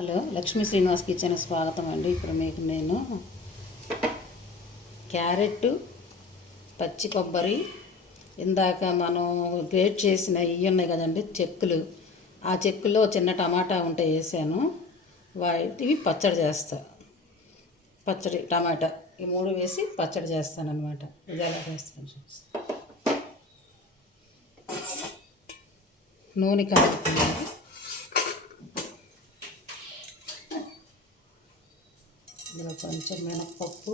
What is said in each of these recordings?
Hello, Lakshmi Srinivas kitchen స్వాగతం అండి. ఇప్పుడు మీకు నేను క్యారెట్, పచ్చి కొబ్బరి, ఇందాక మనం గ్రేట్ చేసిన ఇవి ఉన్నాయి కదండి చెక్కులు, ఆ చెక్కుల్లో చిన్న టమాటా ఉంటే వేసాను. ఇవి పచ్చడి చేస్తా. పచ్చడి టమాటా ఈ మూడు వేసి పచ్చడి చేస్తాను అనమాట. ఇది ఎలా చేస్తాను చూస్తాను. నూనె కాచుకున్నాను. ఇందులో కొంచెం మినప్పప్పు,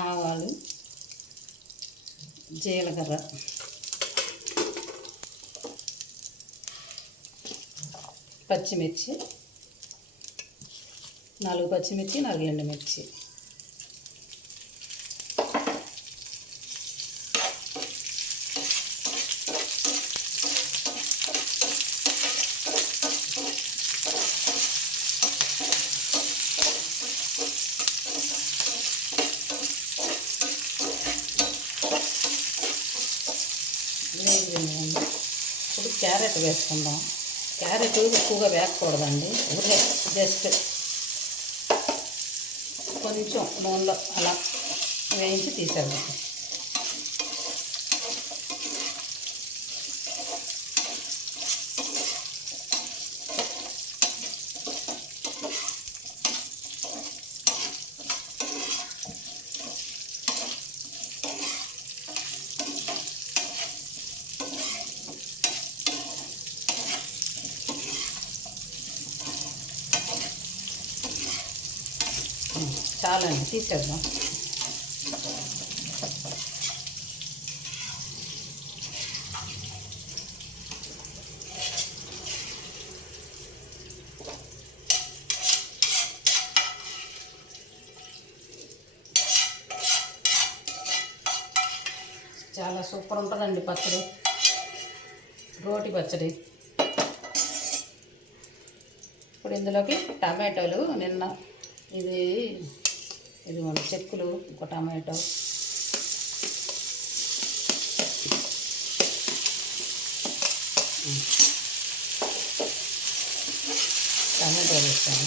ఆవాలు, జీలకర్ర, పచ్చిమిర్చి, 4 పచ్చిమిర్చి, 4 ఎండుమిర్చి, ఇప్పుడు క్యారెట్ వేసుకుందాం. క్యారెట్ ఎక్కువగా వేయకూడదండి, జస్ట్ కొంచెం నూనెలో అలా వేయించి తీసేద్దాం. చాలండి, తీసేద్దాం. చాలా సూపర్ ఉంటుందండి పచ్చడి, రోటి పచ్చడి. ఇప్పుడు ఇందులోకి టమాటోలు, నిన్న ఇది మన చెక్కులు, ఒక టమాటో, టమాటో వేస్తాను.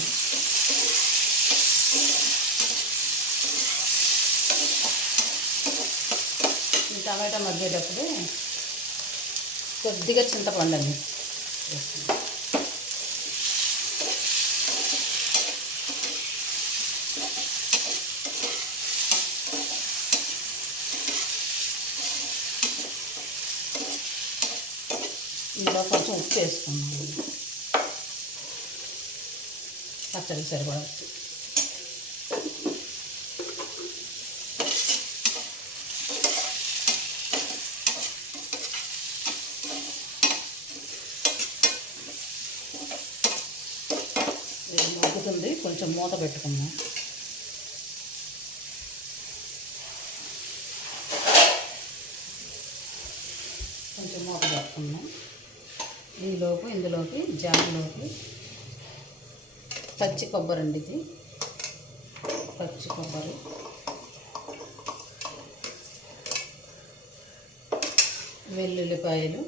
ఈ టమాటా మగ్గేటప్పుడు కొద్దిగా చింతపండు అండి వేస్తాను. ఇందులో కొంచెం ఉప్పు వేసుకున్నాను, పచ్చడి సరిపడా. ఇది మగ్గుతుంది, కొంచెం మూత పెట్టుకుందాం. కొంచెం మూత పెట్టుకుందాం. ఈలోపు ఇందులోకి జార్లోకి పచ్చి కొబ్బరి అండి, ఇది పచ్చి కొబ్బరి, వెల్లుల్లిపాయలు,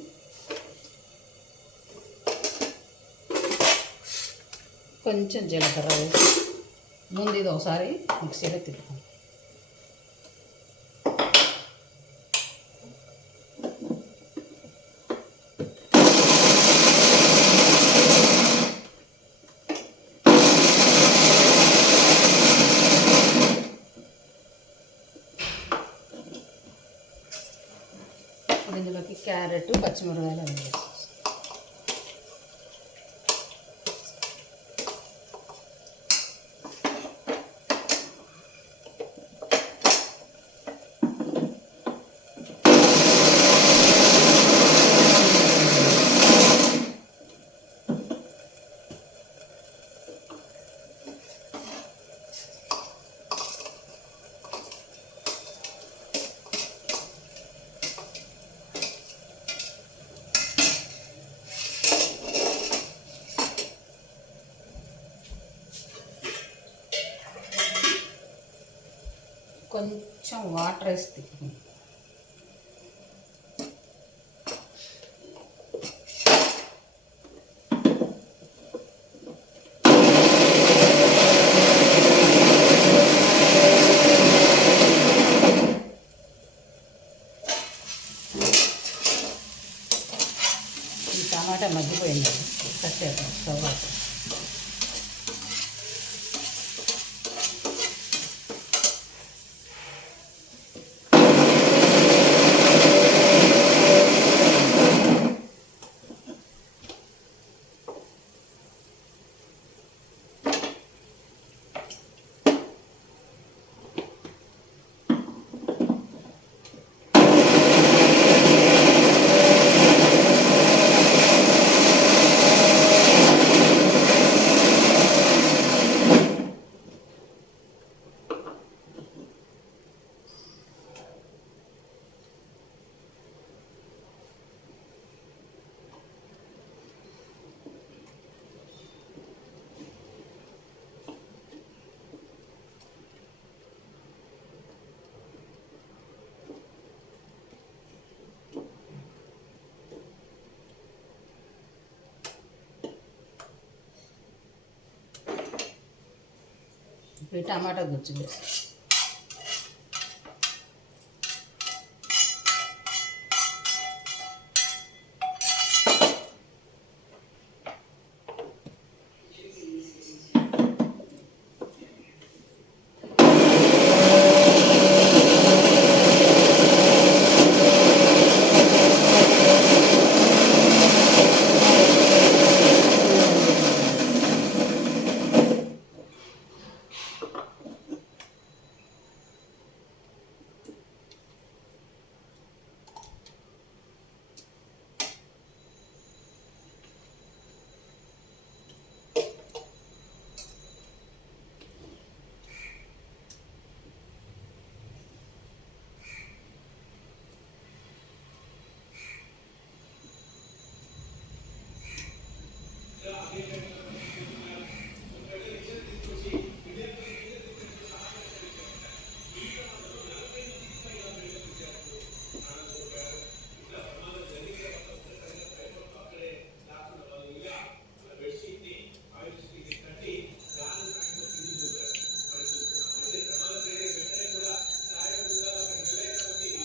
కొంచెం జీలకర్ర వేసి ముందు ఇది ఒకసారి మిక్సీలో తిప్పుకోండి. ఇందులోకి క్యారెట్, పచ్చిమిరపకాయలు అవి వేసేసి కొంచెం వాటర్ వేసి తిప్పుకుందాం. మగ్గిపోయింది, కట్టేద్దాం స్టవ్ ఆఫ్. ఇప్పుడు టమాటా గుజ్జు వేసి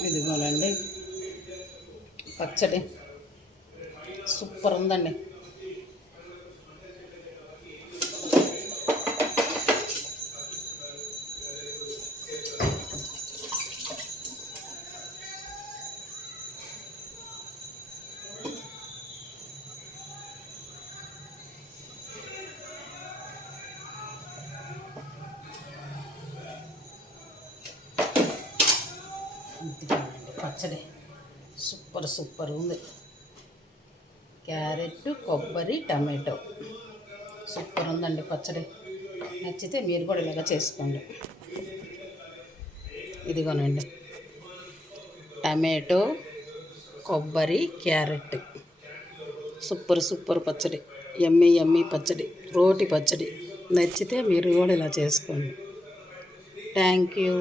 ఇదిగోనండి పచ్చడి సూపర్ ఉందండి. పచ్చడి సూపర్ ఉంది. క్యారెట్, కొబ్బరి, టమాటో సూపర్ ఉందండి పచ్చడి. నచ్చితే మీరు కూడా ఇలాగ చేసుకోండి. ఇదిగోనండి టమాటో, కొబ్బరి, క్యారెట్ సూపర్ పచ్చడి. యమ్మీ పచ్చడి, రోటి పచ్చడి. నచ్చితే మీరు కూడా ఇలా చేసుకోండి. Thank you.